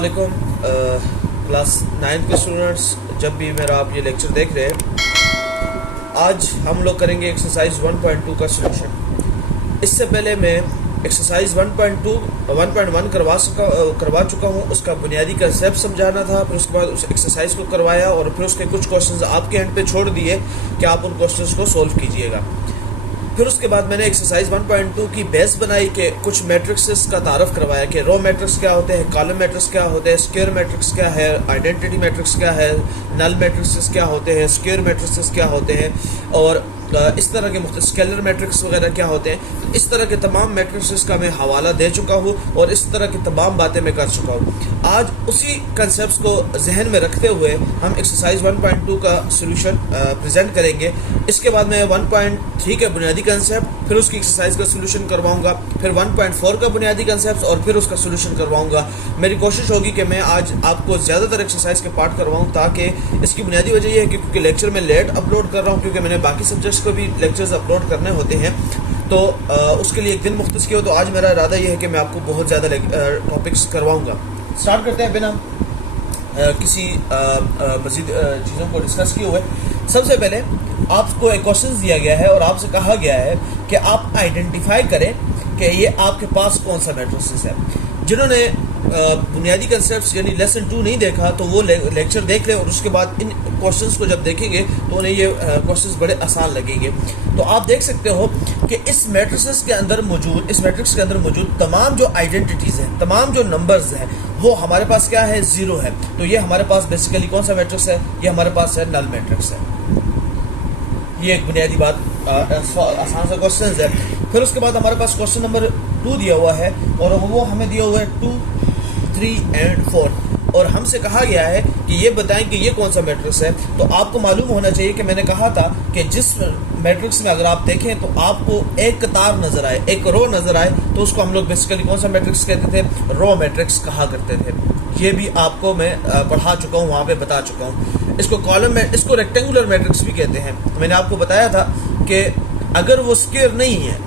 अस्सलामुअलैकुम क्लास 9 के स्टूडेंट्स, जब भी मेरा आप ये लेक्चर देख रहे हैं, आज हम लोग करेंगे एक्सरसाइज 1.2 का सलूशन। इससे पहले मैं एक्सरसाइज 1.1 करवा चुका हूँ। उसका बुनियादी कंसेप्ट समझाना था, फिर उसके बाद उस एक्सरसाइज को करवाया और फिर उसके कुछ क्वेश्चंस आपके हैंड पे छोड़ दिए कि आप उन क्वेश्चंस को सोल्व कीजिएगा। फिर उसके बाद मैंने एक्सरसाइज 1.2 की बेस बनाई कि कुछ मैट्रिक्सेस का तारफ़ करवाया कि रो मैट्रिक्स क्या होते हैं, कॉलम मैट्रिक्स क्या होते हैं, स्क्वायर मैट्रिक्स क्या है, आइडेंटिटी मैट्रिक्स क्या है, नल मैट्रिक्स क्या होते हैं, स्क्वायर मैट्रिक्स क्या होते हैं और इस तरह के स्केलर मैट्रिक्स वगैरह क्या होते हैं। इस तरह के तमाम मैट्रिक्स का मैं हवाला दे चुका हूँ और इस तरह की तमाम बातें मैं कर चुका हूँ। आज उसी कंसेप्ट को जहन में रखते हुए हम एक्सरसाइज 1.2 का सलूशन प्रेजेंट करेंगे। इसके बाद मैं 1.3 का बुनियादी कंसेप्ट, फिर उसकी एक्सरसाइज का सलूशन करवाऊंगा, फिर 1.4 का बुनियादी कंसेप्ट और फिर उसका सलूशन करवाऊंगा। मेरी कोशिश होगी कि मैं आज आपको ज़्यादातर एक्सरसाइज के पार्ट करवाऊँ, ताकि इसकी बुनियादी वजह यह है कि क्योंकि लेक्चर में लेट अपलोड कर रहा हूँ, क्योंकि मैंने बाकी सब्जेक्ट्स को भी लेक्चर्स अपलोड करने होते हैं, तो उसके लिए एक दिन मुख्तस किया। तो आज मेरा इरादा यह है कि मैं आपको बहुत ज़्यादा टॉपिक्स करवाऊँगा। स्टार्ट करते हैं बिना किसी मज़ीद चीज़ों को डिस्कस किए हुए। सबसे पहले आपको एक क्वेश्चन दिया गया है और आपसे कहा गया है कि आप आइडेंटिफाई करें कि ये आपके पास कौन सा मैट्रिक्स है। जिन्होंने बुनियादी कंसेप्ट्स यानी लेसन 2 नहीं देखा तो वो लेक्चर देख लें और उसके बाद इन क्वेश्चंस को जब देखेंगे तो उन्हें ये क्वेश्चंस बड़े आसान लगेंगे। तो आप देख सकते हो कि इस मैट्रिक्स के अंदर मौजूद तमाम जो आइडेंटिटीज़ हैं, तमाम जो नंबर्स हैं, वो हमारे पास क्या है, 0 है। तो ये हमारे पास बेसिकली कौन सा मैट्रिक्स है, ये हमारे पास है नल मैट्रिक्स है। ये एक बुनियादी बात, आसान सा क्वेश्चन है। फिर उसके बाद हमारे पास क्वेश्चन नंबर 2 दिया हुआ है और वो हमें दिया हुआ है 2, 3 और 4 और हमसे कहा गया है कि ये बताएं कि ये कौन सा मैट्रिक्स है। तो आपको मालूम होना चाहिए कि मैंने कहा था कि जिस मैट्रिक्स में अगर आप देखें तो आपको एक कतार नजर आए, एक रो नजर आए, तो उसको हम लोग बेसिकली कौन सा मैट्रिक्स कहते थे, रो मैट्रिक्स कहा करते थे। ये भी आपको मैं पढ़ा चुका हूँ, वहाँ पे बता चुका हूँ। इसको रेक्टेंगुलर मैट्रिक्स भी कहते हैं। मैंने आपको बताया था कि अगर वो स्क्वायर नहीं है,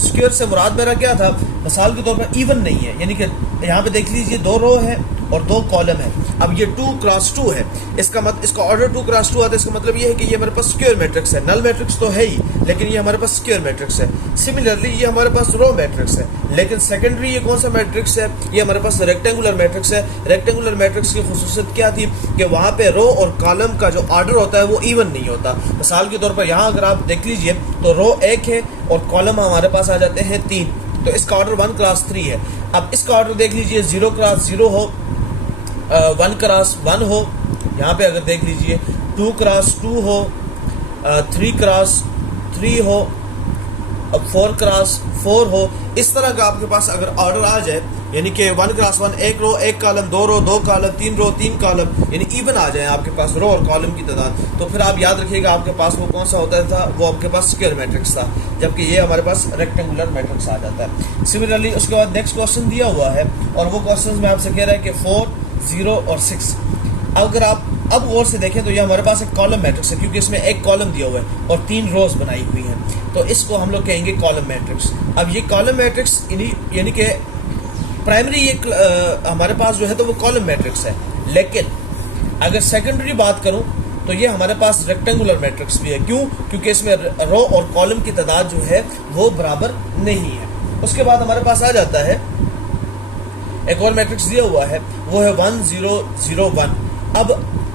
स्क्वायर से मुराद मेरा क्या था, मिसाल के तौर पर इवन नहीं है, यानी कि यहाँ पे देख लीजिए 2 रो है और 2 कॉलम है। अब ये 2 क्रॉस 2 है, इसका ऑर्डर 2 क्रॉस 2 आता है। इसका मतलब ये है कि ये हमारे पास स्क्वायर मैट्रिक्स है। नल मैट्रिक्स तो है ही, लेकिन ये हमारे पास स्क्वायर मैट्रिक्स है। सिमिलरली ये हमारे पास रो मैट्रिक्स है, लेकिन सेकेंडरी ये कौन सा मैट्रिक्स है, ये हमारे पास रेक्टेंगुलर मैट्रिक्स है। रेक्टेंगुलर मैट्रिक्स की खुसूसियत क्या थी कि वहाँ पे रो और कॉलम का जो ऑर्डर होता है वो इवन नहीं होता। मिसाल के तौर पर यहाँ अगर आप देख लीजिए तो रो 1 है और कॉलम हमारे पास आ जाते हैं 3, तो इसका ऑर्डर 1 क्रॉस 3 है। अब इसका ऑर्डर देख लीजिए 0 क्रॉस 0 हो, 1 क्रॉस 1 हो, यहाँ पे अगर देख लीजिए 2 क्रॉस 2 हो, 3 क्रॉस 3 हो, अब 4 क्रॉस 4 हो। इस तरह का आपके पास अगर ऑर्डर आ जाए, यानी कि 1 क्रॉस 1, 1 रो 1 कॉलम, 2 रो 2 कॉलम, 3 रो 3 कॉलम, यानी इवन आ जाए आपके पास रो और कॉलम की तादाद, तो फिर आप याद रखिएगा आपके पास वो कौन सा होता था, वो आपके पास स्क्वायर मैट्रिक्स था, जबकि ये हमारे पास रेक्टेंगुलर मैट्रिक्स आ जाता है। सिमिलरली उसके बाद नेक्स्ट क्वेश्चन दिया हुआ है और वो क्वेश्चन में आपसे कह रहा है कि 4, 0 और 6। अगर आप अब गौर से देखें तो ये हमारे पास एक कॉलम मैट्रिक्स है, क्योंकि इसमें एक कॉलम दिया हुआ है और 3 रोज बनाई हुई हैं, तो इसको हम लोग कहेंगे कॉलम मैट्रिक्स। अब ये कॉलम मैट्रिक्स यानी कि प्राइमरी एक हमारे पास जो है तो वो कॉलम मैट्रिक्स है, लेकिन अगर सेकेंडरी बात करूं तो ये हमारे पास रेक्टेंगुलर मैट्रिक्स भी है। क्यों? क्योंकि इसमें रो और कॉलम की तादाद जो है वो बराबर नहीं है। उसके बाद हमारे पास आ जाता है एक और मैट्रिक्स दिया हुआ है, वो है 1, 0, 0, 1। अब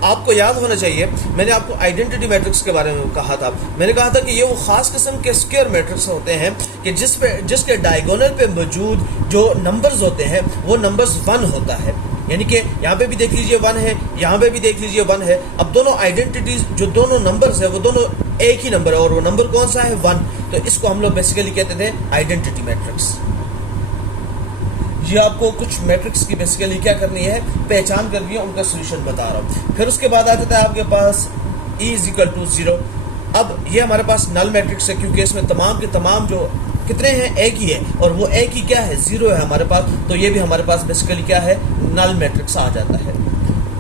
आपको याद होना चाहिए, मैंने आपको आइडेंटिटी मैट्रिक्स के बारे में कहा था। मैंने कहा था कि ये वो खास किस्म के स्क्वायर मैट्रिक्स होते हैं कि जिसके डायगोनल पे मौजूद जो नंबर्स होते हैं वो नंबर्स 1 होता है। यानी कि यहाँ पे भी देख लीजिए 1 है, यहाँ पे भी देख लीजिए 1 है। अब दोनों आइडेंटिटीज जो दोनों नंबर्स है वो दोनों एक ही नंबर है और वो नंबर कौन सा है, 1। तो इसको हम लोग बेसिकली कहते थे आइडेंटिटी मैट्रिक्स। ये आपको कुछ मैट्रिक्स की बेसिकली क्या करनी है, पहचान करनी है, उनका सोल्यूशन बता रहा हूँ। फिर उसके बाद आ जाता है आपके पास E = 0। अब ये हमारे पास नल मैट्रिक्स है, क्योंकि इसमें तमाम के तमाम जो कितने हैं, एक ही है और वो एक ही क्या है, 0 है हमारे पास। तो ये भी हमारे पास बेसिकली क्या है, नल मैट्रिक्स आ जाता है।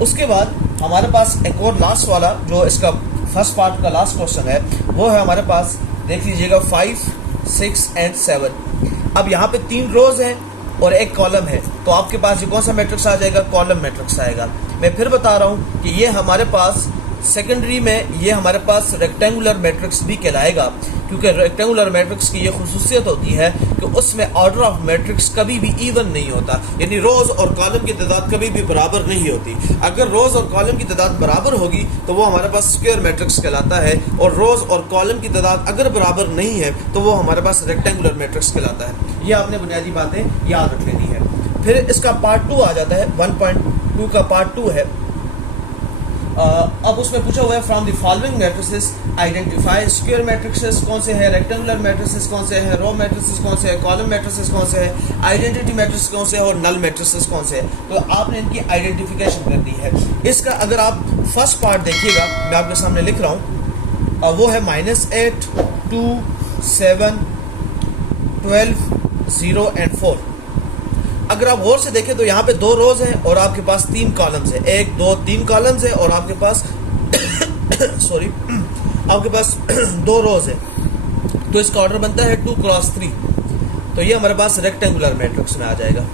उसके बाद हमारे पास एक और लास्ट वाला जो इसका फर्स्ट पार्ट का लास्ट क्वेश्चन है, वो है हमारे पास, देख लीजिएगा 5, 6 और 7। अब यहाँ पे 3 रोज हैं और एक कॉलम है, तो आपके पास ये कौन सा मैट्रिक्स आ जाएगा? कॉलम मैट्रिक्स आएगा। मैं फिर बता रहा हूँ कि ये हमारे पास सेकेंडरी में ये हमारे पास रेक्टेंगुलर मैट्रिक्स भी कहलाएगा, क्योंकि रेक्टेंगुलर मैट्रिक्स की ये खुसूसियत होती है कि उसमें ऑर्डर ऑफ मैट्रिक्स कभी भी इवन नहीं होता, यानी रोज और कॉलम की तादाद कभी भी बराबर नहीं होती। अगर रोज और कॉलम की तादाद बराबर होगी तो वो हमारे पास स्क्वायर मैट्रिक्स कहलाता है, और रोज और कॉलम की तादाद अगर बराबर नहीं है तो वो हमारे पास रेक्टेंगुलर मैट्रिक्स कहलाता है। ये आपने बुनियादी बातें याद रख लेनी है। फिर इसका पार्ट 2 आ जाता है, 1.2 का पार्ट 2 है। अब उसमें पूछा हुआ है from the following matrices identify square matrices कौन से हैं, रेक्टेंगुलर मैट्रिसेस कौन से हैं, रो मैट्रिसेस कौन से हैं, कॉलम मैट्रिसेस कौन से हैं, आइडेंटिटी मैट्रिक्स कौन से हैं और नल मैट्रिसेस कौन से हैं। तो आपने इनकी आइडेंटिफिकेशन करनी है। इसका अगर आप फर्स्ट पार्ट देखिएगा, मैं आपके सामने लिख रहा हूँ, वो है -8, 2, 7, 12, 0 and 4। अगर आप गौर से देखें तो यहाँ पे 2 रोज हैं और आपके पास 3 कॉलम्स हैं, 1, 2, 3 कॉलम्स हैं और आपके पास सॉरी आपके पास 2 रोज हैं, तो इसका ऑर्डर बनता है 2 क्रॉस 3। तो ये हमारे पास रेक्टेंगुलर मैट्रिक्स में आ जाएगा।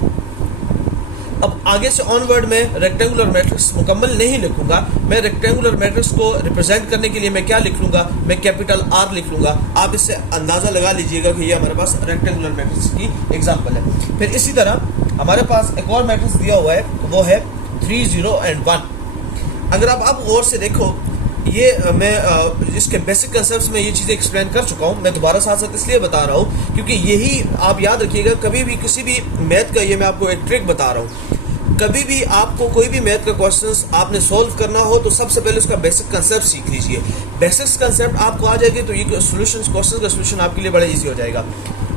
अब आगे से ऑनवर्ड में रेक्टेंगुलर मैट्रिक्स मुकम्मल नहीं लिखूंगा, मैं रेक्टेंगुलर मैट्रिक्स को रिप्रेजेंट करने के लिए मैं क्या लिख लूंगा, मैं कैपिटल R लिख लूंगा। आप इससे अंदाजा लगा लीजिएगा कि ये हमारे पास रेक्टेंगुलर मैट्रिक्स की एग्जांपल है। फिर इसी तरह हमारे पास एक और मैट्रिक्स दिया हुआ है, वो है 3, 0 and 1। अगर आप गौर से देखो, ये मैं इसके बेसिक कंसेप्ट्स में ये चीज़ें एक्सप्लेन कर चुका हूँ, मैं दोबारा साथ साथ इसलिए बता रहा हूँ क्योंकि यही आप याद रखिएगा। कभी भी किसी भी मैथ का, ये मैं आपको एक ट्रिक बता रहा हूँ, कभी भी आपको कोई भी मैथ का क्वेश्चंस आपने सोल्व करना हो तो सबसे पहले उसका बेसिक कंसेप्ट सीख लीजिए। बेसिक कंसेप्ट आपको आ जाएगी तो ये सोल्यूशन, क्वेश्चन का सोल्यूशन आपके लिए बड़ा ईजी हो जाएगा।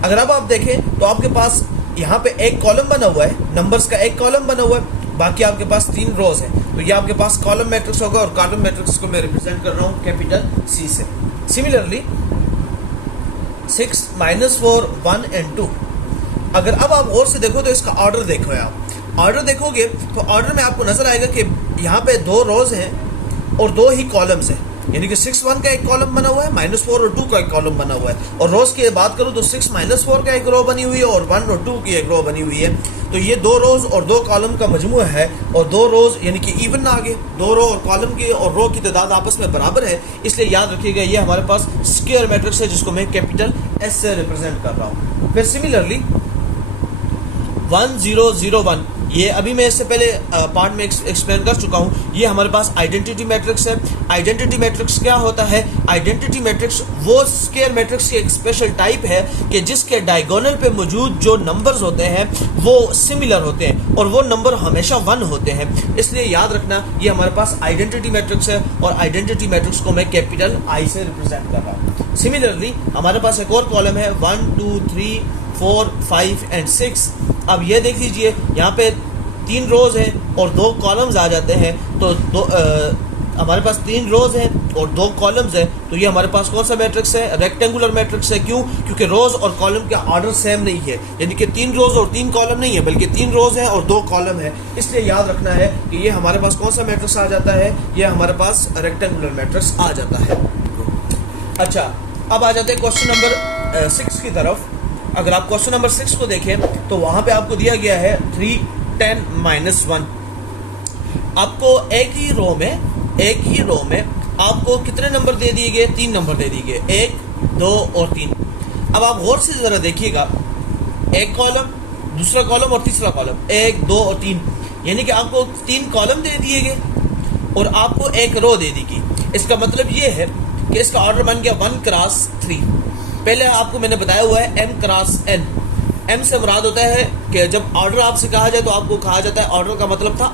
अगर अब आप देखें तो आपके पास यहाँ पे एक कॉलम बना हुआ है, नंबर्स का एक कॉलम बना हुआ है, बाकी आपके पास 3 रोज हैं, तो ये आपके पास कॉलम मैट्रिक्स होगा और कॉलम मैट्रिक्स को मैं रिप्रेजेंट कर रहा हूँ कैपिटल C से। Similarly 6, -4, 1 and 2। अगर अब आप और से देखो तो इसका ऑर्डर देखो, आप ऑर्डर देखोगे तो ऑर्डर में आपको नजर आएगा कि यहाँ पे 2 रोज हैं और 2 ही कॉलम्स हैं, यानी कि 6, 1 का एक कॉलम बना हुआ है, -4 और 2 का एक कॉलम बना हुआ है। और रोज की बात करूं तो 6, -4 का एक रो बनी हुई है और 1 और 2 की एक रो बनी हुई है। तो ये 2 रोज और 2 कॉलम का मजमू है, और 2 रोज यानी कि इवन आ गए, 2 रो और कॉलम की और रो की तादाद आपस में बराबर है, इसलिए याद रखिएगा ये हमारे पास स्क्वायर मैट्रिक्स है जिसको मैं कैपिटल S से रिप्रेजेंट कर रहा हूँ। फिर सिमिलरली 1, 0, 0, 1, ये अभी मैं इससे पहले पार्ट में एक्सप्लेन कर चुका हूँ। ये हमारे पास आइडेंटिटी मैट्रिक्स है। आइडेंटिटी मैट्रिक्स क्या होता है? आइडेंटिटी मैट्रिक्स वो स्क्वायर मैट्रिक्स की एक स्पेशल टाइप है कि जिसके डायगोनल पे मौजूद जो नंबर्स होते हैं वो सिमिलर होते हैं और वो नंबर हमेशा 1 होते हैं, इसलिए याद रखना ये हमारे पास आइडेंटिटी मैट्रिक्स है और आइडेंटिटी मैट्रिक्स को मैं कैपिटल I से रिप्रेजेंट कर रहा हूँ। सिमिलरली हमारे पास एक और कॉलम है 1, 2, 3, 4, 5 and 6। अब ये देख लीजिए यहाँ पे 3 रोज हैं और 2 कॉलम्स आ जाते हैं, तो हमारे पास 3 रोज हैं और 2 कॉलम्स हैं, तो ये हमारे पास कौन सा मैट्रिक्स है? रेक्टेंगुलर मैट्रिक्स है। क्यों? क्योंकि रोज और कॉलम का ऑर्डर सेम नहीं है, यानी कि 3 रोज और 3 कॉलम नहीं है, बल्कि 3 रोज हैं और 2 कॉलम है। इसलिए याद रखना है कि ये हमारे पास कौन सा मैट्रिक्स आ जाता है? ये हमारे पास रेक्टेंगुलर मैट्रिक्स आ जाता है। अच्छा, अब आ जाते हैं क्वेश्चन नंबर 6 की तरफ। अगर आप क्वेश्चन नंबर 6 को देखें तो वहां पे आपको दिया गया है 3, 10, -1। आपको एक ही रो में आपको कितने नंबर दे दिए गए? 3 नंबर दे दिए गए, 1, 2 और 3। अब आप गौर से जरा देखिएगा, एक कॉलम, दूसरा कॉलम और तीसरा कॉलम, 1, 2 और 3, यानी कि आपको 3 कॉलम दे दिए गए और आपको एक रो दे दी गई। इसका मतलब ये है कि इसका ऑर्डर बन गया 1 क्रॉस 3। पहले आपको मैंने बताया हुआ है m क्रॉस n। m से मुराद होता है कि जब ऑर्डर आपसे कहा जाए तो आपको कहा जाता है, ऑर्डर का मतलब था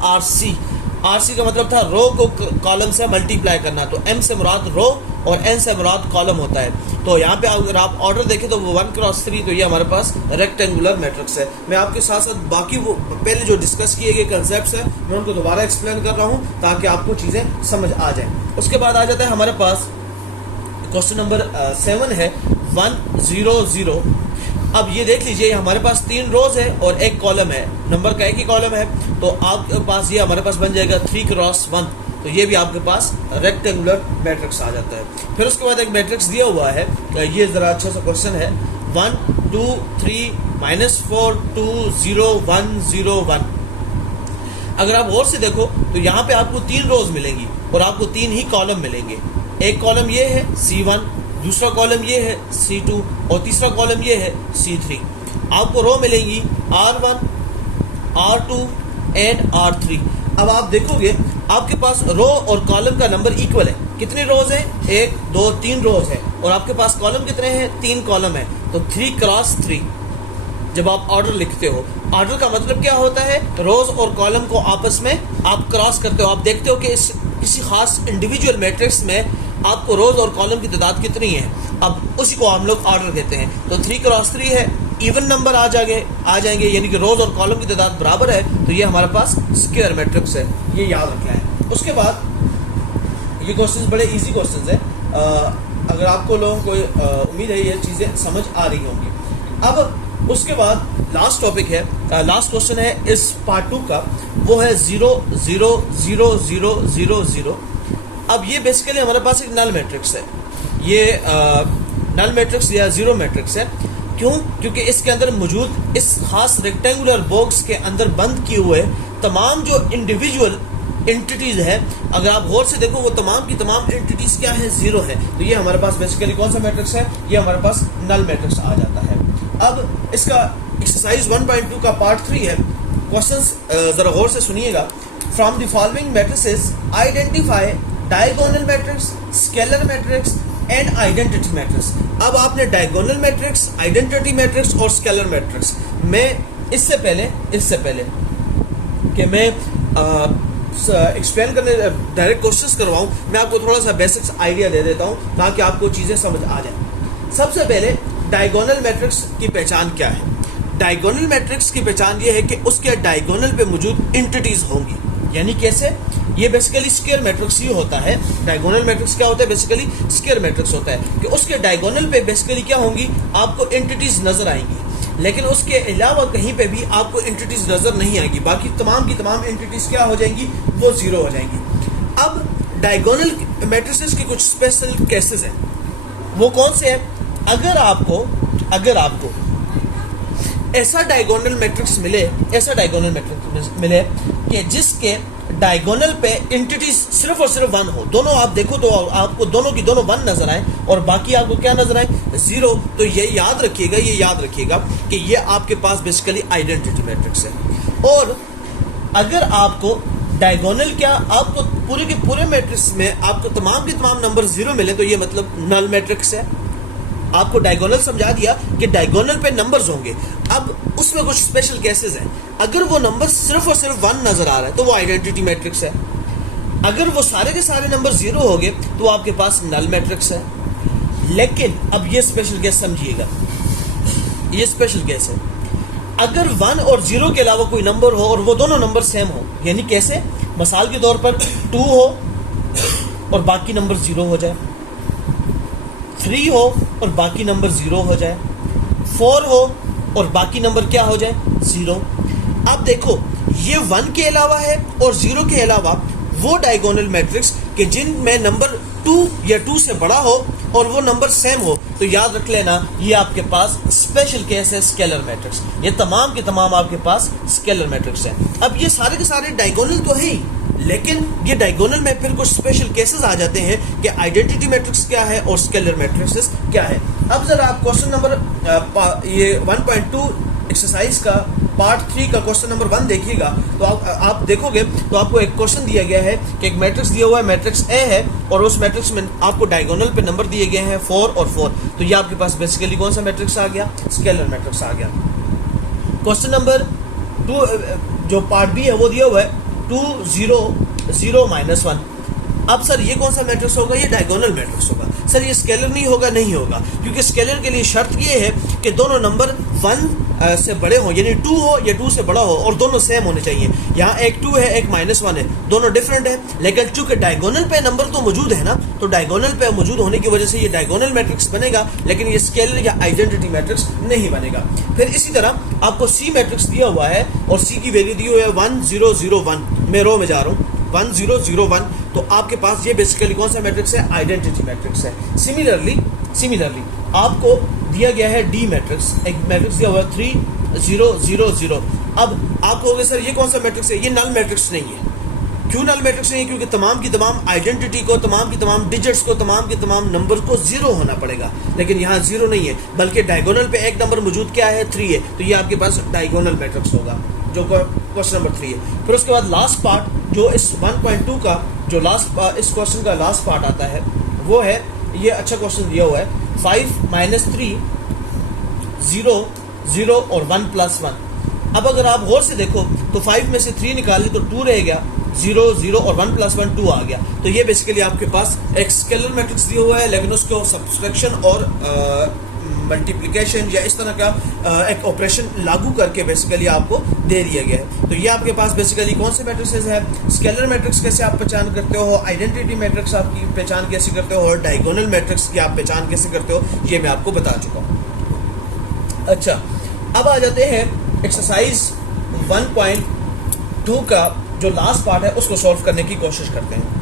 RC का मतलब था रो को कॉलम से मल्टीप्लाई करना। तो m से मुराद रो और n से मुराद कॉलम होता है। तो यहाँ पे अगर आप ऑर्डर देखें तो वो 1 क्रॉस 3, तो ये हमारे पास रेक्टेंगुलर मैट्रिक्स है। मैं आपके साथ साथ बाकी वो पहले जो डिस्कस किए गए कंसेप्ट्स हैं मैं उनको दोबारा एक्सप्लेन कर रहा हूँ ताकि आपको चीज़ें समझ आ जाएं। उसके बाद आ जाता है हमारे पास क्वेश्चन नंबर 7 है 1, 0, 0। अब ये देख लीजिए हमारे पास 3 रोज है और एक कॉलम है, नंबर का एक ही कॉलम है, तो आपके पास ये हमारे पास बन जाएगा 3 क्रॉस 1। तो ये भी आपके पास रेक्टेंगुलर मैट्रिक्स आ जाता है। फिर उसके बाद एक मैट्रिक्स दिया हुआ है, ये जरा अच्छा सा क्वेश्चन है, 1 2 3 -4 2 0 1 0 1। अगर आप और से देखो तो यहाँ पे आपको 3 रोज मिलेंगी और आपको 3 ही कॉलम मिलेंगे। एक कॉलम ये है C1, दूसरा कॉलम ये है C2 और तीसरा कॉलम ये है C3। आपको रो मिलेंगी R1, R2 एंड R3। अब आप देखोगे आपके पास रो और कॉलम का नंबर इक्वल है। कितनी रोज है? 1 2 3 रोज है और आपके पास कॉलम कितने हैं? 3 कॉलम है। तो 3 क्रॉस 3 जब आप ऑर्डर लिखते हो, ऑर्डर का मतलब क्या होता है? रोज और कॉलम को आपस में आप क्रॉस करते हो। आप देखते हो कि किसी खास इंडिविजुअल मैट्रिक्स में आपको रोज और कॉलम की तादाद कितनी है, अब उसी को हम लोग ऑर्डर देते हैं। तो 3 क्रॉस 3 है, इवन नंबर आ जाएंगे यानी कि रोज और कॉलम की तादाद बराबर है, तो ये हमारे पास स्क्वायर मैट्रिक्स है। ये याद रखना है। उसके बाद ये क्वेश्चंस बड़े इजी क्वेश्चंस हैं। अगर आपको लोगों को उम्मीद है ये चीज़ें समझ आ रही होंगी। अब उसके बाद लास्ट टॉपिक है, लास्ट क्वेश्चन है इस पार्ट 2 का, वो है 0 0 0 0 0 0। अब ये बेसिकली हमारे पास एक नल मैट्रिक्स है। ये नल मैट्रिक्स या जीरो मैट्रिक्स है। क्यों? क्योंकि इसके अंदर मौजूद इस खास रेक्टेंगुलर बॉक्स के अंदर बंद किए हुए तमाम जो इंडिविजुअल एंटिटीज है, अगर आप गौर से देखो वो तमाम की तमाम एंटिटीज क्या है? जीरो है। तो ये हमारे पास बेसिकली कौन सा मैट्रिक्स है? ये हमारे पास नल मैट्रिक्स आ जाता है। अब इसका एक्सरसाइज 1.2 का पार्ट 3 है। क्वेश्चंस जरा गौर से सुनिएगा। From the following matrices identify diagonal matrix, scalar matrix and identity matrix. अब आपने डायगोनल मैट्रिक्स, आइडेंटिटी मैट्रिक्स और स्केलर मैट्रिक्स में इससे पहले कि मैं एक्सप्लेन करने डायरेक्ट क्वेश्चंस करवाऊं, मैं आपको थोड़ा सा बेसिक्स आइडिया दे देता हूं ताकि आपको चीज़ें समझ आ जाए। सबसे पहले डायगोनल मैट्रिक्स की पहचान क्या है? डायगोनल मैट्रिक्स की पहचान ये है कि उसके डायगोनल पे मौजूद एंटिटीज होंगी। यानी कैसे? ये बेसिकली स्क्वायर मैट्रिक्स ही होता है। डायगोनल मैट्रिक्स क्या होता है? बेसिकली स्क्वायर मैट्रिक्स होता है कि उसके डायगोनल पे बेसिकली क्या होंगी? आपको एंटिटीज नजर आएंगी, लेकिन उसके अलावा कहीं पे भी आपको एंटिटीज नजर नहीं आएंगी। बाकी तमाम की तमाम एंटिटीज क्या हो जाएंगी? वो जीरो हो जाएंगी। अब डायगोनल मैट्रिसेस के कुछ स्पेशल केसेस हैं। वो कौन से हैं? अगर आपको ऐसा डायगोनल मैट्रिक्स मिले कि जिसके डायगोनल पे एंटिटीज सिर्फ और सिर्फ 1 हो, दोनों आप देखो तो आपको दोनों की दोनों 1 नजर आए और बाकी आपको क्या नजर आए? 0। तो ये याद रखिएगा कि ये आपके पास बेसिकली आइडेंटिटी मैट्रिक्स है। और अगर आपको डायगोनल आपको पूरे के पूरे मैट्रिक्स में आपको तमाम के तमाम नंबर 0 मिले तो ये मतलब नल मैट्रिक्स है। आपको डायगोनल समझा दिया कि डायगोनल पे नंबर्स होंगे। अब उसमें कुछ स्पेशल केसेस हैं। अगर वो नंबर सिर्फ और सिर्फ 1 नजर आ रहा है तो वो आइडेंटिटी मैट्रिक्स है। अगर वो सारे के सारे नंबर 0 हो गए तो आपके पास नल मैट्रिक्स है। लेकिन अब ये स्पेशल केस समझिएगा, ये स्पेशल केस है। अगर 1 और 0 के अलावा कोई नंबर हो और वो दोनों नंबर सेम हो, यानी कैसे? मिसाल के तौर पर 2 हो और बाकी नंबर 0 हो जाए, 3 हो और बाकी नंबर 0 हो जाए, 4 हो और बाकी नंबर क्या हो जाए? 0। अब देखो ये 1 के अलावा है और 0 के अलावा वो डायगोनल मैट्रिक्स कि जिनमें नंबर 2 या 2 से बड़ा हो और वो नंबर सेम हो, तो याद रख लेना ये आपके पास स्पेशल केस है स्केलर मैट्रिक्स। ये तमाम के तमाम आपके पास स्केलर मैट्रिक्स है। अब ये सारे के सारे डायगोनल तो है ही, लेकिन ये डायगोनल में फिर कुछ स्पेशल केसेस आ जाते हैं कि आइडेंटिटी मैट्रिक्स क्या है और स्केलर मैट्रिक्स क्या है। अब जरा आप क्वेश्चन नंबर ये 1.2 एक्सरसाइज का पार्ट 3 का क्वेश्चन नंबर 1 देखिएगा तो आप देखोगे तो आपको एक क्वेश्चन दिया गया है कि एक मैट्रिक्स दिया हुआ है, मैट्रिक्स ए है और उस मैट्रिक्स में आपको डायगोनल पे नंबर दिए गए हैं 4 और 4। तो ये आपके पास बेसिकली कौन सा मैट्रिक्स आ गया? स्केलर मैट्रिक्स आ गया। क्वेश्चन नंबर 2 जो पार्ट बी है वो दिया हुआ है 2 0 0 -1। अब सर ये कौन सा मैट्रिक्स होगा? ये डायगोनल मैट्रिक्स होगा। सर ये स्केलर नहीं होगा? नहीं होगा, क्योंकि स्केलर के लिए शर्त ये है कि दोनों नंबर 1 से बड़े हों, यानी 2 हो या 2 से बड़ा हो और दोनों सेम होने चाहिए। यहाँ एक 2 है एक -1 है, दोनों डिफरेंट है, लेकिन चूंकि डायगोनल पे नंबर तो मौजूद है ना, तो डायगोनल पे मौजूद होने की वजह से ये डायगोनल मैट्रिक्स बनेगा, लेकिन ये स्केलर या आइडेंटिटी मैट्रिक्स नहीं बनेगा। फिर इसी तरह आपको सी मैट्रिक्स दिया हुआ है और सी की वैल्यू दी हुई है 1 0 0 1। मैं रो में जा रहा हूँ 1 0 0 1। तो आपके पास ये बेसिकली कौन सा मैट्रिक्स है? आइडेंटिटी मैट्रिक्स है। सिमिलरली आपको दिया गया है डी मैट्रिक्स, एक मैट्रिक्स दिया हुआ है 3 0 0 0। अब आप कहोगे सर ये कौन सा मैट्रिक्स है? ये नल मैट्रिक्स नहीं है। क्यों नल मैट्रिक्स नहीं है? क्योंकि तमाम की तमाम आइडेंटिटी को, तमाम की तमाम डिजिट्स को, तमाम के तमाम नंबर को जीरो होना पड़ेगा, लेकिन यहाँ जीरो नहीं है, बल्कि डायगोनल पे एक नंबर मौजूद क्या है? 3 है, तो ये आपके पास डायगोनल मैट्रिक्स होगा, जो क्वेश्चन नंबर 3 है। फिर उसके बाद लास्ट पार्ट जो इस 1.2 का जो इस क्वेश्चन का लास्ट पार्ट आता है वो है, ये अच्छा क्वेश्चन दिया हुआ है 5 - 3 0 0 और 1 + 1। अब अगर आप गौर से देखो तो 5 में से 3 निकालें तो 2 रह गया, 0 0 और 1 + 1 2 आ गया। तो ये बेसिकली आपके पास एक स्केलर मैट्रिक्स दिया हुआ है, लेकिन उसको सब्सट्रैक्शन और मल्टीप्लिकेशन या इस तरह का एक ऑपरेशन लागू करके बेसिकली आपको दे दिया गया है। तो ये आपके पास बेसिकली कौन से मैट्रिक्सेस है? स्केलर मैट्रिक्स कैसे आप पहचान करते हो, आइडेंटिटी मैट्रिक्स आपकी पहचान कैसे करते हो, और डायगोनल मैट्रिक्स की आप पहचान कैसे करते हो, ये मैं आपको बता चुका हूँ। अच्छा, अब आ जाते हैं एक्सरसाइज 1.2 का जो लास्ट पार्ट है, उसको सॉल्व करने की कोशिश करते हैं।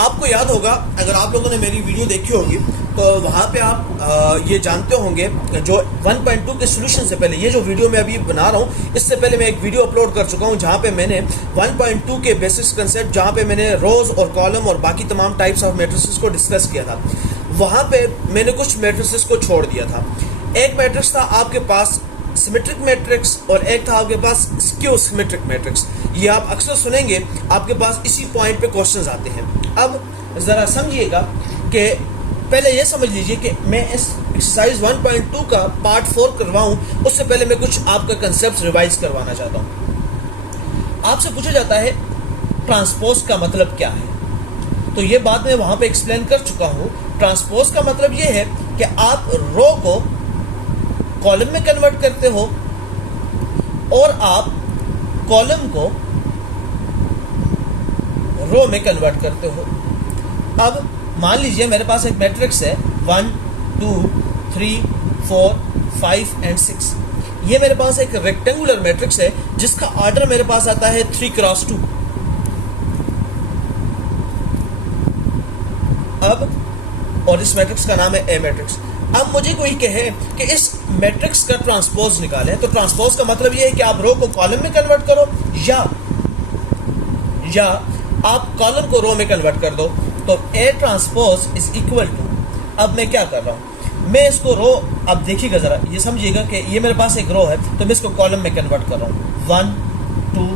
आपको याद होगा, अगर आप लोगों ने मेरी वीडियो देखी होगी तो वहाँ पे आप ये जानते होंगे, जो 1.2 के सोल्यूशन से पहले, ये जो वीडियो मैं अभी बना रहा हूँ, इससे पहले मैं एक वीडियो अपलोड कर चुका हूँ जहाँ पे मैंने 1.2 के बेसिस कंसेप्ट, जहाँ पे मैंने रोज और कॉलम और बाकी तमाम टाइप्स ऑफ मैट्रिसेस को डिस्कस किया था। वहाँ पे मैंने कुछ मैट्रिसेस को छोड़ दिया था। एक मैट्रिक्स था आपके पास सिमेट्रिक मैट्रिक्स और एक था आपके पास स्क्यू सिमेट्रिक मैट्रिक्स। ये आप अक्सर सुनेंगे, आपके पास इसी पॉइंट पे क्वेश्चंस आते हैं। अब जरा समझिएगा कि पहले ये समझ लीजिए कि मैं इस एक्सरसाइज 1.2 का पार्ट 4 करवाऊं, उससे पहले मैं कुछ आपका कंसेप्ट रिवाइज करवाना चाहता हूं। आपसे पूछा जाता है ट्रांसपोज का मतलब क्या है, तो ये बात मैं वहां पे एक्सप्लेन कर चुका हूं। ट्रांसपोज का मतलब ये है कि आप रो को कॉलम में कन्वर्ट करते हो और आप कॉलम को रो में कन्वर्ट करते हो। अब मान लीजिए मेरे पास एक मैट्रिक्स है 1 2 3 4 5 और 6। ये मेरे पास एक रेक्टेंगुलर मैट्रिक्स है जिसका ऑर्डर मेरे पास आता है 3x2। अब और इस मैट्रिक्स का नाम है ए मैट्रिक्स। अब मुझे कोई कहे कि इस मैट्रिक्स का ट्रांसपोज निकालें, तो ट्रांसपोज का मतलब ये है कि आप रो को कॉलम में कन्वर्ट करो या आप कॉलम को रो में कन्वर्ट कर दो। तो A transpose is equal to, अब मैं क्या कर रहा हूं, मैं इसको रो, अब देखिएगा जरा, ये समझिएगा कि ये मेरे पास एक रो है तो मैं इसको कॉलम में कन्वर्ट कर रहा हूं 1 2,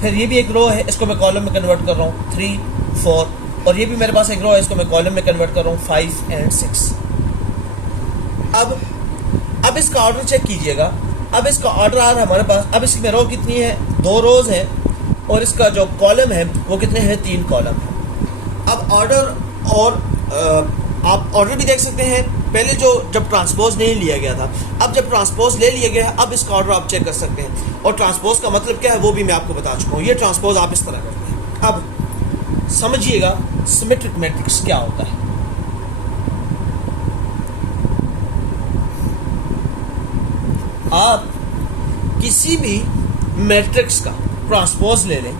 फिर ये भी एक रो है, इसको मैं कॉलम में कन्वर्ट कर रहा हूं 3 4, और ये भी मेरे पास एक रो है, इसको मैं कॉलम में कन्वर्ट कर रहा हूं 5 और 6। अब इसका ऑर्डर चेक कीजिएगा। अब इसका ऑर्डर आ रहा है हमारे पास, अब इसमें रो कितनी है? 2 रोज है, और इसका जो कॉलम है वो कितने हैं? 3 कॉलम है। अब ऑर्डर, और आप ऑर्डर भी देख सकते हैं, पहले जो जब ट्रांसपोज नहीं लिया गया था, अब जब ट्रांसपोज ले लिया गया है, अब इसका ऑर्डर आप चेक कर सकते हैं। और ट्रांसपोज का मतलब क्या है वो भी मैं आपको बता चुका हूँ। ये ट्रांसपोज आप इस तरह करते हैं। अब समझिएगा सिमेट्रिक मैट्रिक्स क्या होता है। आप किसी भी मैट्रिक्स का ट्रांसपोज ले लें,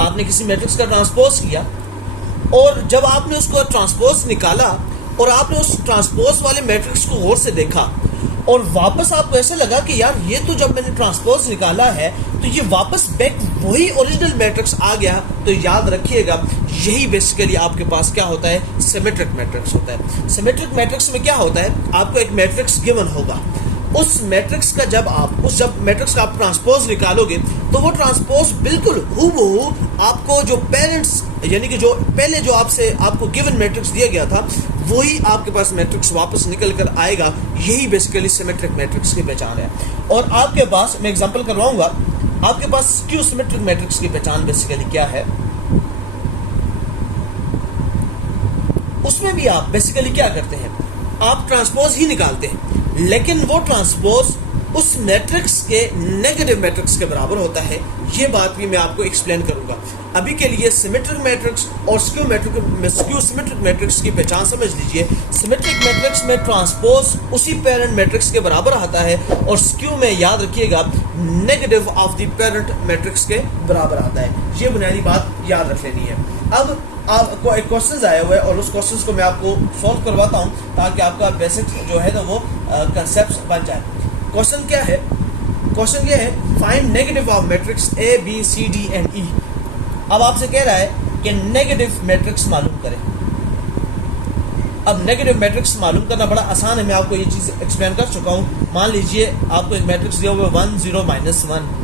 आपने किसी मैट्रिक्स का ट्रांसपोज किया, और जब आपने उसको ट्रांसपोज निकाला और आपने उस ट्रांसपोज वाले मैट्रिक्स को गौर से देखा, और वापस आपको ऐसा लगा कि यार ये तो जब मैंने ट्रांसपोज निकाला है तो ये वापस बैक वही ओरिजिनल मैट्रिक्स आ गया, तो याद रखिएगा यही बेसिकली आपके पास क्या होता है? सिमेट्रिक मैट्रिक्स होता है। सिमेट्रिक मैट्रिक्स में क्या होता है? आपको एक मैट्रिक्स गिवन होगा, उस मैट्रिक्स का जब मैट्रिक्स का आप ट्रांसपोज निकालोगे तो वो ट्रांसपोज बिल्कुल हूबहू आपको जो पेरेंट्स, यानी कि जो पहले जो आपको गिवन मैट्रिक्स दिया गया था, वही आपके पास मैट्रिक्स वापस निकल कर आएगा। यही बेसिकली सिमेट्रिक मैट्रिक्स की पहचान है। और आपके पास मैं एग्जांपल करवाऊंगा, आपके पास स्क्यू सिमेट्रिक मैट्रिक्स की पहचान बेसिकली क्या है। उसमें भी आप बेसिकली क्या करते हैं? आप ट्रांसपोज ही निकालते हैं, लेकिन वो ट्रांसपोज उस मैट्रिक्स के नेगेटिव मैट्रिक्स के बराबर होता है। ये बात भी मैं आपको एक्सप्लेन करूंगा। अभी के लिए सिमेट्रिक मैट्रिक्स और स्क्यू सिमेट्रिक मैट्रिक्स की पहचान समझ लीजिए। सिमेट्रिक मैट्रिक्स में ट्रांसपोज उसी पेरेंट मैट्रिक्स के बराबर आता है, और स्क्यू में याद रखिएगा negative of the parent matrix के बराबर आता है। ये बुनियादी बात याद रख लेनी है। अब आपको एक क्वेश्चन आया हुआ है और उस क्वेश्चन को मैं आपको सॉल्व करवाता हूँ ताकि आपका बेसिक जो है ना वो कंसेप्ट बन जाए। क्वेश्चन क्या है? क्वेश्चन ये है find negative of matrix A B C D and E. अब आपसे कह रहा है कि नेगेटिव मैट्रिक्स मालूम करें। अब नेगेटिव मैट्रिक्स मालूम करना बड़ा आसान है, मैं आपको ये चीज़ एक्सप्लेन कर चुका हूँ। मान लीजिए आपको एक मैट्रिक्स दिया हुआ है 1 0 -1।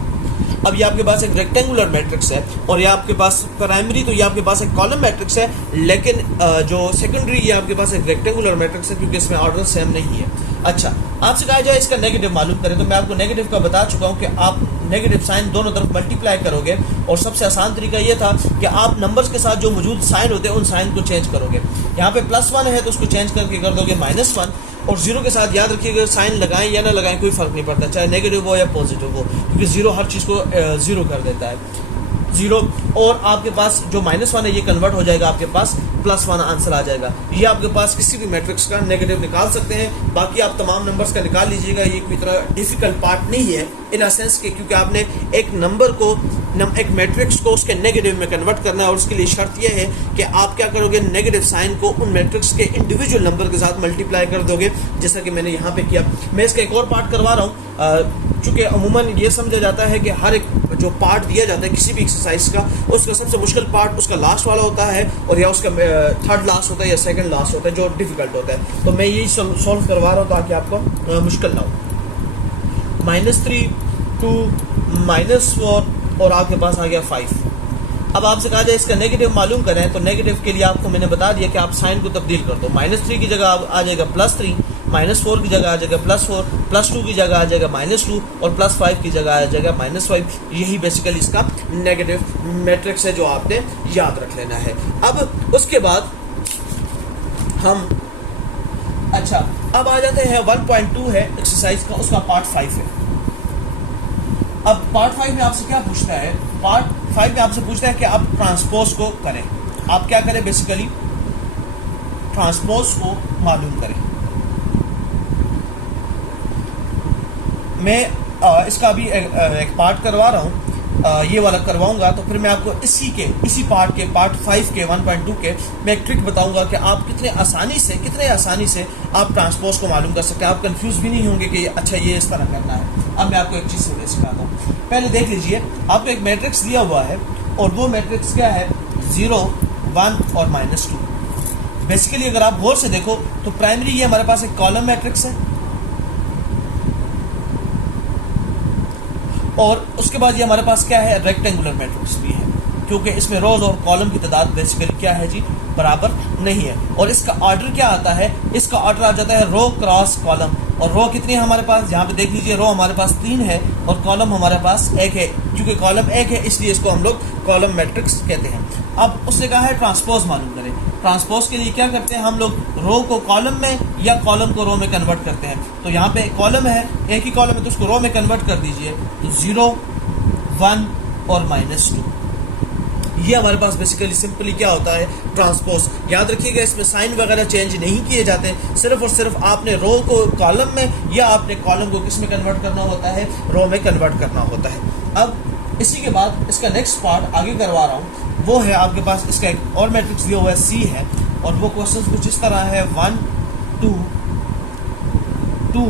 अब ये आपके पास एक रेक्टेंगुलर मैट्रिक्स है और ये आपके पास प्राइमरी तो ये आपके पास एक कॉलम मैट्रिक्स है, लेकिन जो सेकेंडरी ये आपके पास एक रेक्टेंगुलर मैट्रिक्स है क्योंकि इसमें ऑर्डर सेम नहीं है। अच्छा, आपसे कहा जाए इसका नेगेटिव मालूम करें, तो मैं आपको नेगेटिव का बता चुका हूँ कि आप नेगेटिव साइन दोनों तरफ मल्टीप्लाई करोगे और सबसे आसान तरीका ये था कि आप नंबर्स के साथ जो मौजूद साइन होते हैं उन साइन को चेंज करोगे। यहाँ पे +1 है तो उसको चेंज करके कर दोगे -1, और 0 के साथ याद रखिएगा साइन लगाएं या ना लगाएं कोई फर्क नहीं पड़ता, चाहे नेगेटिव हो या पॉजिटिव हो, क्योंकि 0 हर चीज़ को 0 कर देता है। 0 और आपके पास जो -1 है ये कन्वर्ट हो जाएगा, आपके पास +1 आंसर आ जाएगा। ये आपके पास किसी भी मैट्रिक्स का नेगेटिव निकाल सकते हैं। बाकी आप तमाम नंबर्स का निकाल लीजिएगा, ये कोई इतना डिफिकल्ट पार्ट नहीं है इन अ सेंस के, क्योंकि आपने एक नंबर को एक मैट्रिक्स को उसके नेगेटिव में कन्वर्ट करना है और उसके लिए शर्त यह है कि आप क्या करोगे, नेगेटिव साइन को उन मैट्रिक्स के इंडिविजुअल नंबर के साथ मल्टीप्लाई कर दोगे, जैसा कि मैंने यहाँ पे किया। मैं इसका एक और पार्ट करवा रहा हूँ। चूँकि अमूमन ये समझा जाता है कि हर एक जो पार्ट दिया जाता है किसी भी एक्सरसाइज का, उसका सबसे मुश्किल पार्ट उसका लास्ट वाला होता है, और या उसका थर्ड लास्ट होता है या सेकंड लास्ट होता है जो डिफिकल्ट होता है। तो मैं यही सॉल्व करवा रहा हूँ ताकि आपको मुश्किल ना हो। -3 2 -4 और आपके पास आ गया 5। अब आपसे कहा जाए इसका नेगेटिव मालूम करें, तो नेगेटिव के लिए आपको मैंने बता दिया कि आप साइन को तब्दील कर दो। -3 की जगह आ जाएगा +3, -4 की जगह आ जाएगा +4, +2 की जगह आ जाएगा -2 और +5 की जगह आ जाएगा -5। यही बेसिकली इसका नेगेटिव मैट्रिक्स है जो आपने याद रख लेना है। अब उसके बाद हम अब आ जाते हैं 1.2 है एक्सरसाइज का, उसका पार्ट 5 है। अब पार्ट 5 में आपसे क्या पूछता है? पार्ट 5 में आपसे पूछता है कि आप ट्रांसपोज को करें। आप क्या करें? बेसिकली ट्रांसपोज को मालूम करें। मैं इसका अभी एक पार्ट करवा रहा हूँ, ये वाला करवाऊंगा, तो फिर मैं आपको इसी पार्ट के पार्ट 5 के 1.2 के मैं एक ट्रिक बताऊंगा कि आप कितने आसानी से आप ट्रांसपोज को मालूम कर सकते हैं। आप कंफ्यूज भी नहीं होंगे कि अच्छा ये इस तरह करना है। अब मैं आपको एक चीज़ से सिखाता हूँ। पहले देख लीजिए, आपको एक मैट्रिक्स दिया हुआ है और वो मैट्रिक्स क्या है? 0 1 और -2। बेसिकली अगर आप गौर से देखो तो प्राइमरी ये हमारे पास एक कॉलम मैट्रिक्स है, और उसके बाद ये हमारे पास क्या है? रेक्टेंगुलर मैट्रिक्स भी है, क्योंकि इसमें रोज और कॉलम की तादाद बेसिकली क्या है जी? बराबर नहीं है। और इसका ऑर्डर क्या आता है? इसका ऑर्डर आ जाता है रो क्रॉस कॉलम। और रो कितनी है हमारे पास? यहाँ पे देख लीजिए, रो हमारे पास 3 है और कॉलम हमारे पास 1 है। क्योंकि कॉलम 1 है इसलिए इसको हम लोग कॉलम मैट्रिक्स कहते हैं। अब उसने कहा है ट्रांसपोज मालूम करें। ट्रांसपोज के लिए क्या करते हैं हम लोग? रो को कॉलम में या कॉलम को रो में कन्वर्ट करते हैं। तो यहाँ पे कॉलम है, एक ही कॉलम है, तो उसको रो में कन्वर्ट कर दीजिए। तो 0 1 और -2, ये हमारे पास बेसिकली सिंपली क्या होता है? ट्रांसपोज। याद रखिएगा इसमें साइन वगैरह चेंज नहीं किए जाते, सिर्फ और सिर्फ आपने रो को कॉलम में या आपने कॉलम को किस में कन्वर्ट करना होता है? रो में कन्वर्ट करना होता है। अब इसी के बाद इसका नेक्स्ट पार्ट आगे करवा रहा हूँ, वो है आपके पास इसका एक और मैट्रिक्स दिया हुआ है C है, और वो क्वेश्चन कुछ इस तरह है 1 2 2।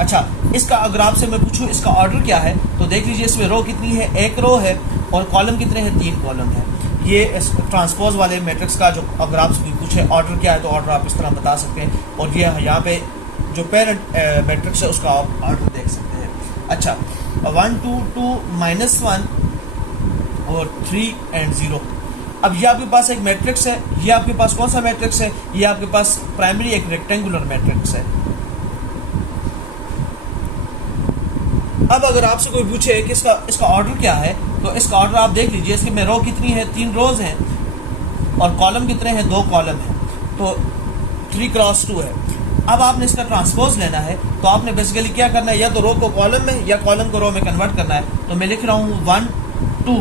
अच्छा, इसका अगर आपसे मैं पूछूं इसका ऑर्डर क्या है, तो देख लीजिए इसमें रो कितनी है? 1 रो है, और कॉलम कितने हैं? 3 कॉलम है। ये इस ट्रांसपोज वाले मैट्रिक्स का जो अगर आपसे पूछे ऑर्डर क्या है, तो ऑर्डर आप इस तरह बता सकते हैं। और ये यहाँ पे जो पेरेंट मैट्रिक्स है उसका आप ऑर्डर देख सकते हैं। अच्छा, 1 2 2 -1 और 3 और 0। अब ये आपके पास एक मैट्रिक्स है, ये आपके पास कौन सा मैट्रिक्स है? ये आपके पास प्राइमरी एक रेक्टेंगुलर मैट्रिक्स है। अब अगर आपसे कोई पूछे कि इसका ऑर्डर क्या है, तो इसका ऑर्डर आप देख लीजिए। इसके में रो कितनी है? 3 रोज हैं, और कॉलम कितने हैं? 2 कॉलम हैं, तो 3 क्रॉस 2 है। अब आपने इसका ट्रांसपोज लेना है, तो आपने बेसिकली क्या करना है? या तो रो को कॉलम में या कॉलम को रो में कन्वर्ट करना है। तो मैं लिख रहा हूँ 1 2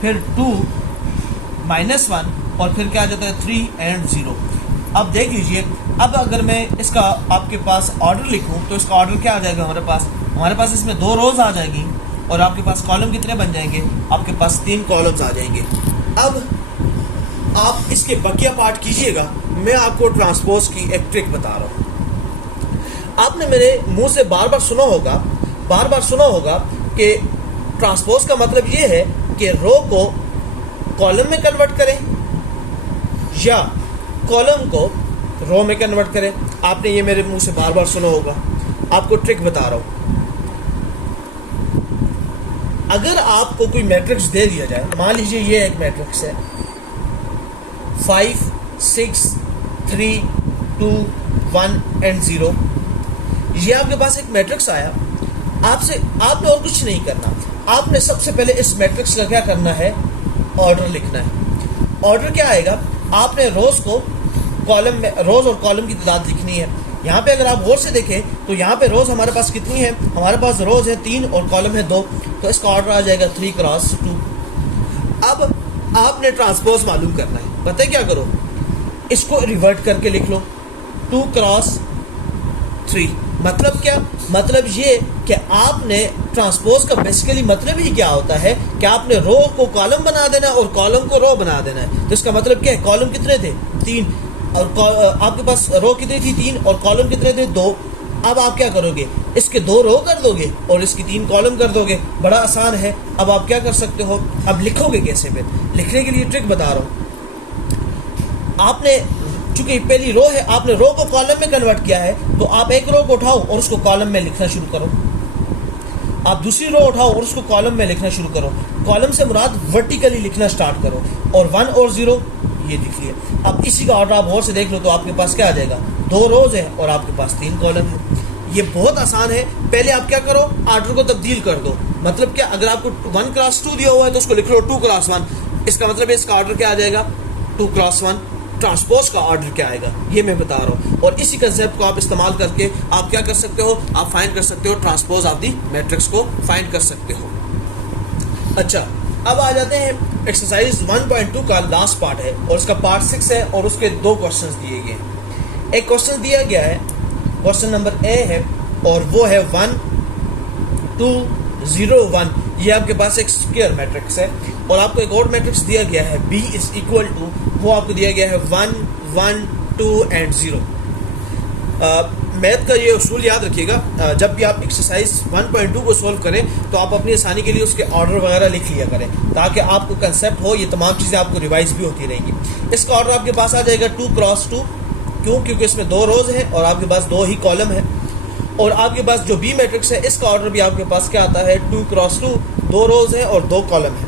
फिर 2 -1 और फिर क्या आ जाता है? 3 और 0। अब देख लीजिए, अब अगर मैं इसका आपके पास ऑर्डर लिखूं, तो इसका ऑर्डर क्या आ जाएगा हमारे पास? हमारे पास इसमें 2 रोज आ जाएगी, और आपके पास कॉलम कितने बन जाएंगे? आपके पास 3 कॉलम्स आ जाएंगे। अब आप इसके बकिया पार्ट कीजिएगा। मैं आपको ट्रांसपोज की एक ट्रिक बता रहा हूँ। आपने मेरे मुंह से बार बार सुना होगा कि ट्रांसपोज का मतलब ये है कि रो को कॉलम में कन्वर्ट करें या कॉलम को रो में कन्वर्ट करें। आपने ये मेरे मुंह से बार बार सुना होगा। आपको ट्रिक बता रहा हूं। अगर आपको कोई मैट्रिक्स दे दिया जाए, मान लीजिए ये एक मैट्रिक्स है 5 6 3 2 1 एंड 0। ये आपके पास एक मैट्रिक्स आया। आपने और कुछ नहीं करना। आपने सबसे पहले इस मैट्रिक्स का क्या करना है, ऑर्डर लिखना है। ऑर्डर क्या आएगा, आपने रोज को कॉलम में, रोज और कॉलम की तादाद लिखनी है। यहाँ पे अगर आप गौर से देखें तो यहाँ पे रोज हमारे पास कितनी है, हमारे पास रोज है 3 और कॉलम है 2, तो इसका ऑर्डर आ जाएगा 3 क्रॉस 2। अब आपने ट्रांसपोज मालूम करना है। पता है क्या करो, इसको रिवर्ट करके लिख लो 2 क्रॉस 3। मतलब क्या, मतलब ये कि आपने ट्रांसपोज का बेसिकली मतलब ही क्या होता है कि आपने रो को कॉलम बना देना और कॉलम को रो बना देना है। तो इसका मतलब क्या है, कॉलम कितने थे 3 और आपके पास रो कितनी थी 3 और कॉलम कितने थे 2। अब आप क्या करोगे, इसके 2 रो कर दोगे और इसकी 3 कॉलम कर दोगे। बड़ा आसान है। अब आप क्या कर सकते हो, अब लिखोगे कैसे। फिर लिखने के लिए ट्रिक बता रहा हूँ। आपने चूंकि पहली रो है, आपने रो को कॉलम में कन्वर्ट किया है, तो आप एक रो को उठाओ और उसको कॉलम में लिखना शुरू करो। आप दूसरी रो उठाओ और उसको कॉलम में लिखना शुरू करो। कॉलम से मुराद वर्टिकली लिखना स्टार्ट करो और 1 और 0 ये लिख लिए। अब इसी का ऑर्डर आप और से देख लो तो आपके पास क्या आ जाएगा, 2 रोज है और आपके पास 3 कॉलम है। ये बहुत आसान है। पहले आप क्या करो, ऑर्डर को तब्दील कर दो। मतलब क्या, अगर आपको 1 क्रॉस 2 दिया हुआ है तो उसको लिख लो 2 क्रॉस 1। इसका मतलब इसका ऑर्डर क्या आ जाएगा, 2 क्रॉस 1। ट्रांसपोज का ऑर्डर क्या आएगा ये मैं बता रहा हूँ। और इसी कंसेप्ट को आप इस्तेमाल करके आप क्या कर सकते हो, आप फाइंड कर सकते हो ट्रांसपोज ऑफ दी मैट्रिक्स को फाइंड कर सकते हो। अच्छा, अब आ जाते हैं एक्सरसाइज 1.2 का लास्ट पार्ट है और इसका पार्ट 6 है और उसके 2 क्वेश्चंस दिए गए हैं। एक क्वेश्चन दिया गया है, क्वेश्चन नंबर ए है और वो है 1 2 0 1। ये आपके पास एक स्क्वायर मैट्रिक्स है और आपको एक और मैट्रिक्स दिया गया है B इज इक्वल टू, वो आपको दिया गया है 1 1 2 एंड 0। मैथ का ये उसूल याद रखिएगा। जब भी आप एक्सरसाइज 1.2 को सोल्व करें तो आप अपनी आसानी के लिए उसके ऑर्डर वगैरह लिख लिया करें ताकि आपको कंसेप्ट हो। ये तमाम चीज़ें आपको रिवाइज भी होती रहेंगी। इसका ऑर्डर आपके पास आ जाएगा 2 क्रॉस 2। क्यों, क्योंकि इसमें 2 रोज हैं और आपके पास 2 ही कॉलम है। और आपके पास जो बी मैट्रिक्स है इसका ऑर्डर भी आपके पास क्या आता है, 2 क्रॉस 2, 2 रोज है और 2 कॉलम है।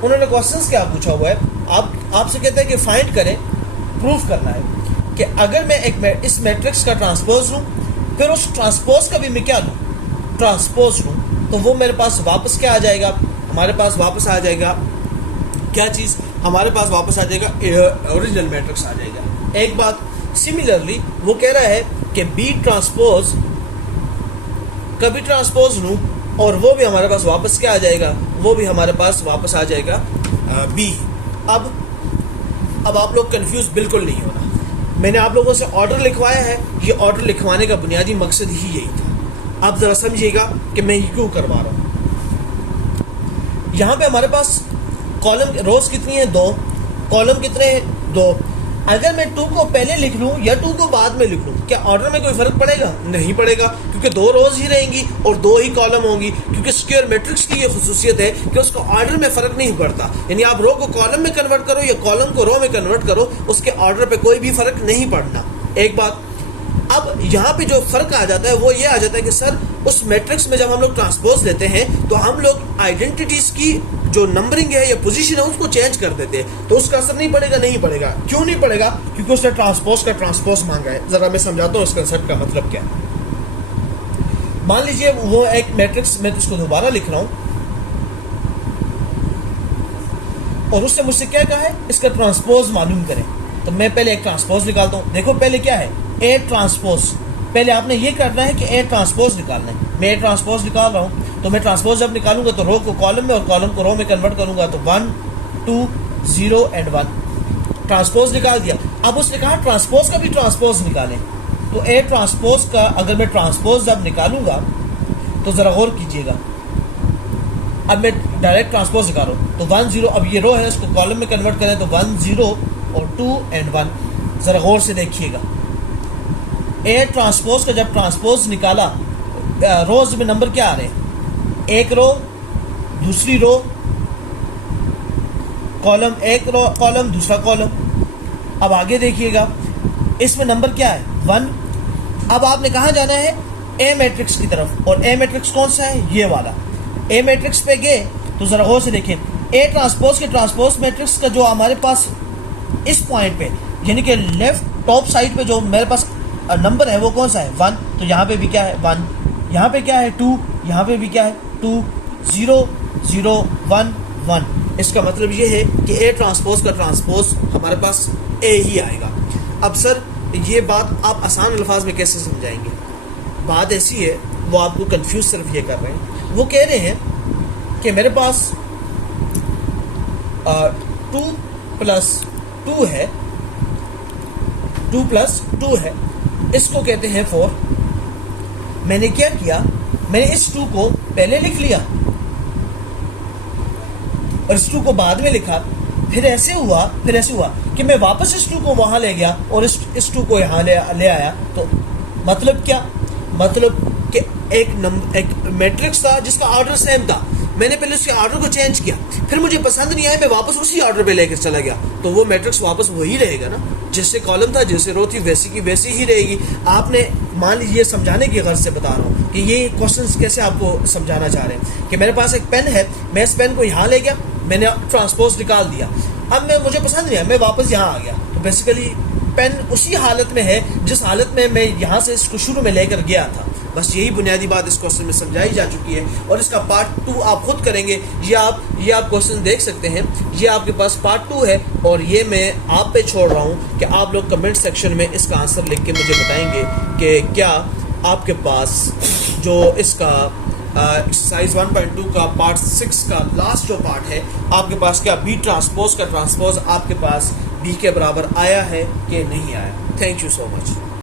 उन्होंने क्वेश्चंस क्या पूछा हुआ है, आपसे कहते हैं कि फाइंड करें, प्रूफ करना है कि अगर मैं इस मैट्रिक्स का ट्रांसपोज लूँ फिर उस ट्रांसपोज का भी मैं क्या लूँ, ट्रांसपोज लूँ, तो वो मेरे पास वापस क्या आ जाएगा, हमारे पास वापस आ जाएगा क्या चीज़, हमारे पास वापस आ जाएगा ओरिजिनल मैट्रिक्स आ जाएगा। एक बात सिमिलरली वो कह रहा है कि बी ट्रांसपोज कभी ट्रांसपोज लूँ और वो भी हमारे पास वापस क्या आ जाएगा, वो भी हमारे पास वापस आ जाएगा बी। अब आप लोग कंफ्यूज बिल्कुल नहीं होना। मैंने आप लोगों से ऑर्डर लिखवाया है, ये ऑर्डर लिखवाने का बुनियादी मकसद ही यही था। आप ज़रा समझिएगा कि मैं ये क्यों करवा रहा हूँ। यहाँ पे हमारे पास कॉलम रोज कितनी है, 2, कॉलम कितने हैं, 2। अगर मैं 2 को पहले लिख लूँ या 2 को बाद में लिख लूँ, क्या ऑर्डर में कोई फर्क पड़ेगा? नहीं पड़ेगा, क्योंकि 2 रोज ही रहेंगी और 2 ही कॉलम होंगी। क्योंकि स्क्वायर मैट्रिक्स की ये खुसूसियत है कि उसका ऑर्डर में फर्क नहीं पड़ता। यानी आप रो को कॉलम में कन्वर्ट करो या कॉलम को रो में कन्वर्ट करो, उसके ऑर्डर पे कोई भी फर्क नहीं पड़ना। एक बात। अब यहाँ पे जो फर्क आ जाता है वो ये आ जाता है कि सर उस मैट्रिक्स में जब हम लोग ट्रांसपोज लेते हैं तो हम लोग आइडेंटिटीज की जो नंबरिंग है या पोजीशन है उसको चेंज कर देते हैं, तो उसका असर नहीं पड़ेगा। नहीं पड़ेगा, क्यों नहीं पड़ेगा? क्योंकि उसने ट्रांसपोज का ट्रांसपोज मांगा है। जरा मैं समझाता हूँ उस कंसेप्ट का मतलब क्या है। मान लीजिए वो एक मैट्रिक्स, मैं उसको दोबारा लिख रहा हूँ और उससे मुझसे क्या कहा है, इसका ट्रांसपोज मालूम करें। तो मैं पहले एक ट्रांसपोज निकालता हूँ। देखो पहले क्या है, ए ट्रांसपोज। पहले आपने ये करना है कि ए ट्रांसपोज निकालना है। मैं ए ट्रांसपोज निकाल रहा हूँ, तो मैं ट्रांसपोज जब निकालूंगा तो रो को कॉलम में और कॉलम को रो में कन्वर्ट करूंगा, तो 1 2 0 एंड 1 ट्रांसपोज निकाल दिया। अब उसने कहा ट्रांसपोज का भी ट्रांसपोज निकालें, तो ए ट्रांसपोज का अगर मैं ट्रांसपोज जब निकालूंगा तो जरा गौर कीजिएगा। अब मैं डायरेक्ट ट्रांसपोज निकाल रहा हूँ तो 1 0, अब ये रो है उसको कॉलम में कन्वर्ट करें तो 1 0 और 2 and 1। ज़रा गौर से देखिएगा, ए ट्रांसपोज का जब ट्रांसपोज निकाला, रोज में नंबर क्या आ रहे हैं, एक रो, दूसरी रो, कॉलम, एक रो कॉलम, दूसरा कॉलम। अब आगे देखिएगा, इसमें नंबर क्या है, 1। अब आपने कहाँ जाना है, ए मैट्रिक्स की तरफ, और ए मैट्रिक्स कौन सा है, ये वाला। ए मैट्रिक्स पे गए तो ज़रा गौर से देखें, ए ट्रांसपोज के ट्रांसपोज मैट्रिक्स का जो हमारे पास इस पॉइंट पे, यानी कि लेफ्ट टॉप साइड पे जो मेरे पास नंबर है वो कौन सा है, 1। तो यहाँ पे भी क्या है, 1, यहाँ पे क्या है, 2, यहाँ पे भी क्या है, 2, 0 0 1 1। इसका मतलब ये है कि ए ट्रांसपोज का ट्रांसपोज हमारे पास ए ही आएगा। अब सर ये बात आप आसान अल्फाज में कैसे समझाएंगे, बात ऐसी है, वो आपको कंफ्यूज सिर्फ ये कर रहे हैं। वो कह रहे हैं कि मेरे पास 2 + 2 है, 2 + 2 है, इसको कहते हैं 4। मैंने क्या किया, मैंने इस 2 को पहले लिख लिया और इस 2 को बाद में लिखा। फिर ऐसे हुआ कि मैं वापस इस 2 को वहां ले गया और इस 2 को यहाँ ले आया। तो मतलब क्या, मतलब कि एक मैट्रिक्स था जिसका ऑर्डर सेम था, मैंने पहले उसके ऑर्डर को चेंज किया, फिर मुझे पसंद नहीं आया, मैं वापस उसी ऑर्डर पे लेकर चला गया, तो वो मैट्रिक्स वापस वही रहेगा ना, जैसे कॉलम था, जैसे रो थी, वैसी की वैसी ही रहेगी। आपने मान लीजिए, समझाने की गर्ज से बता रहा हूँ कि ये क्वेश्चंस कैसे आपको समझाना चाह रहे हैं कि मेरे पास एक पेन है, मैं इस पेन को यहाँ ले गया, मैंने ट्रांसपोज निकाल दिया, अब मुझे पसंद नहीं आया, मैं वापस यहाँ आ गया, तो बेसिकली पेन उसी हालत में है जिस हालत में मैं यहाँ से इसको शुरू में लेकर गया था। बस यही बुनियादी बात इस क्वेश्चन में समझाई जा चुकी है, और इसका पार्ट 2 आप खुद करेंगे। ये आप क्वेश्चन देख सकते हैं, ये आपके पास पार्ट 2 है, और ये मैं आप पे छोड़ रहा हूँ कि आप लोग कमेंट सेक्शन में इसका आंसर लिख के मुझे बताएंगे कि क्या आपके पास जो इसका एक्सरसाइज 1.2 का पार्ट 6 का लास्ट जो पार्ट है, आपके पास क्या बी ट्रांसपोज का ट्रांसपोज आपके पास बी के बराबर आया है कि नहीं आया। Thank you so much.